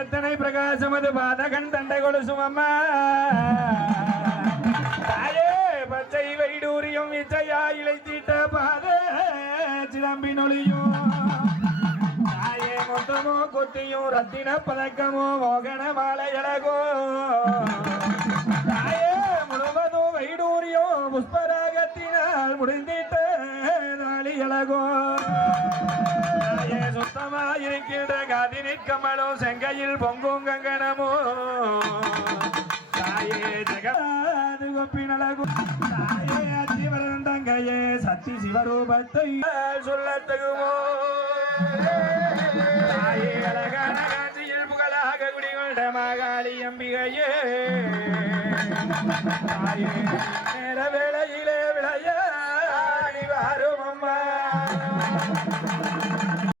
எத்தனை பிரகாசமது பாதகன் தண்டை கொலுசும் அம்மா தாயே பச்சை வைடூரியும் இச்சையா இழைத்திட்ட பாத சிலம்பி நொழியும் தாயே மொத்தமோ கொத்தியும் ரத்தின பதக்கமோ மோகன மாலை அழகோ தாயே முழுவதும் வைடூரியும் புஷ்பராகத்தினால் முடிந்திட்ட நாளி அழகோ தாயே சுத்தமாயிருக்கின்ற காதினி கமலும் செங்கையில் பொங்கும் கங்கணமோ தாயே ஜெகது கொப்பினழகு தாயே அஜீவரண்டங்கையே சக்தி சிவரூபத்தை சொல்லத்தகுமோ தாயே அழகான காட்சியில் புகழாக குடிகொண்ட மாகாளி அம்பிகையே தாயே நேர வேளை